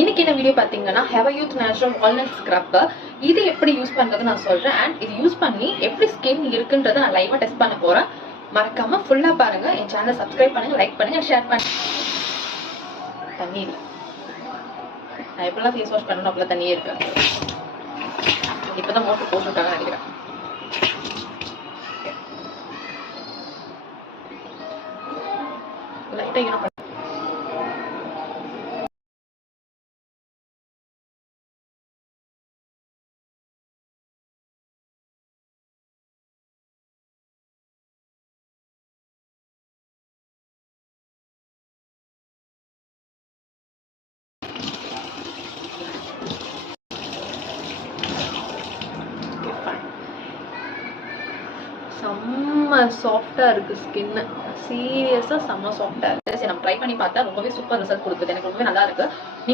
இன்னைக்கு என்ன வீடியோ பாத்தீங்கன்னா ever youth natural walnut scrub. இது எப்படி யூஸ் பண்றது நான் சொல்றேன். அண்ட் இது யூஸ் பண்ணி எப்படி ஸ்கின் இருக்குன்றத நான் லைவா டெஸ்ட் பண்ண போறேன். மறக்காம ஃபுல்லா பாருங்க. என் சேனலை சப்ஸ்கிரைப் பண்ணுங்க, லைக் பண்ணுங்க, ஷேர் பண்ணுங்க. தண்ணி நான் எப்படிலாம் ஃபேஸ் வாஷ் பண்ணணும் அப்பெல்லாம் தண்ணியே இருக்கு. இப்பதான் மோட்டர் போட்டுருக்காங்க நினைக்கிறேன். லைட்டா யூஸ் செம்ம சாஃப்டா இருக்கு ஸ்கின். சீரியஸா செம்ம சாஃப்டா இருக்கு. சரி நம்ம ட்ரை பண்ணி பார்த்தா ரொம்பவே சூப்பர் ரிசல்ட் கொடுக்குது. எனக்கு ரொம்பவே நல்லா இருக்கு. நீங்க